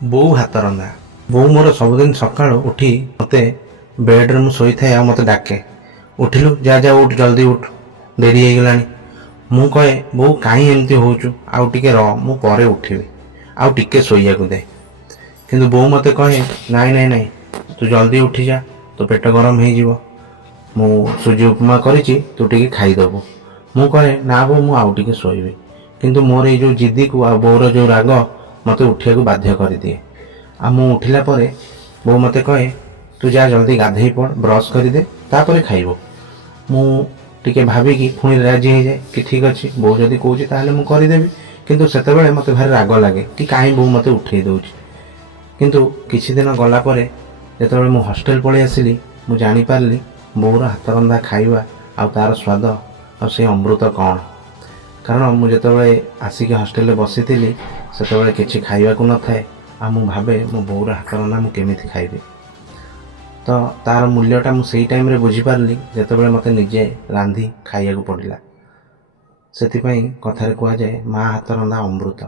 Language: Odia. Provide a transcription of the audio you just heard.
ବୋଉ ହାତ ରନ୍ଧା। ବୋଉ ମୋର ସବୁଦିନ ସକାଳୁ ଉଠି ମୋତେ ବେଡ଼୍ରେ ମୁଁ ଶୋଇଥାଏ ଆଉ ମୋତେ ଡାକେ, ଉଠିଲୁ ଯା ଯା ଉଠ, ଜଲ୍ଦି ଉଠ, ଡେରି ହେଇଗଲାଣି। ମୁଁ କହେ ବୋଉ କାହିଁ ଏମିତି ହେଉଛୁ, ଆଉ ଟିକେ ରହ, ମୁଁ ପରେ ଉଠିବି, ଆଉ ଟିକେ ଶୋଇବାକୁ ଦେ। କିନ୍ତୁ ବୋଉ ମୋତେ କହେ ନାଇଁ ନାଇଁ ନାଇଁ, ତୁ ଜଲ୍ଦି ଉଠିଯା, ତୋ ପେଟ ଗରମ ହେଇଯିବ, ମୁଁ ସୁଜି ଉପମା କରିଛି, ତୁ ଟିକେ ଖାଇଦେବୁ। ମୁଁ କହେ ନା ବୋଉ, ମୁଁ ଆଉ ଟିକେ ଶୋଇବି। କିନ୍ତୁ ମୋର ଏଇ ଯେଉଁ ଜିଦିକୁ ଆଉ ବୋଉର ଯେଉଁ ରାଗ ମୋତେ ଉଠିବାକୁ ବାଧ୍ୟ କରିଦିଏ। ଆଉ ମୁଁ ଉଠିଲା ପରେ ବୋଉ ମୋତେ କହେ ତୁ ଯା ଜଲ୍ଦି ଗାଧେଇ ପଡ଼, ବ୍ରସ୍ କରିଦେ, ତାପରେ ଖାଇବୁ। ମୁଁ ଟିକେ ଭାବିକି ପୁଣି ରାଜି ହେଇଯାଏ କି ଠିକ୍ ଅଛି, ବୋଉ ଯଦି କହୁଛି ତାହେଲେ ମୁଁ କରିଦେବି। କିନ୍ତୁ ସେତେବେଳେ ମୋତେ ଭାରି ରାଗ ଲାଗେ କି କାହିଁ ବୋଉ ମୋତେ ଉଠେଇ ଦେଉଛି। କିନ୍ତୁ କିଛି ଦିନ ଗଲା ପରେ ଯେତେବେଳେ ମୁଁ ହଷ୍ଟେଲ ପଳେଇ ଆସିଲି, ମୁଁ ଜାଣିପାରିଲି ବୋଉର ହାତରନ୍ଧା ଖାଇବା ଆଉ ତା'ର ସ୍ୱାଦ ଆଉ ସେ ଅମୃତ କ'ଣ। କାରଣ ମୁଁ ଯେତେବେଳେ ଆସିକି ହଷ୍ଟେଲରେ ବସିଥିଲି, ସେତେବେଳେ କିଛି ଖାଇବାକୁ ନଥାଏ, ଆଉ ମୁଁ ଭାବେ ମୋ ବୋଉର ହାତରନ୍ଧା ମୁଁ କେମିତି ଖାଇବି। ତ ତା'ର ମୂଲ୍ୟଟା ମୁଁ ସେଇ ଟାଇମ୍ରେ ବୁଝିପାରିଲି ଯେତେବେଳେ ମୋତେ ନିଜେ ରାନ୍ଧି ଖାଇବାକୁ ପଡ଼ିଲା। ସେଥିପାଇଁ କଥାରେ କୁହାଯାଏ ମା' ହାତରନ୍ଧା ଅମୃତ।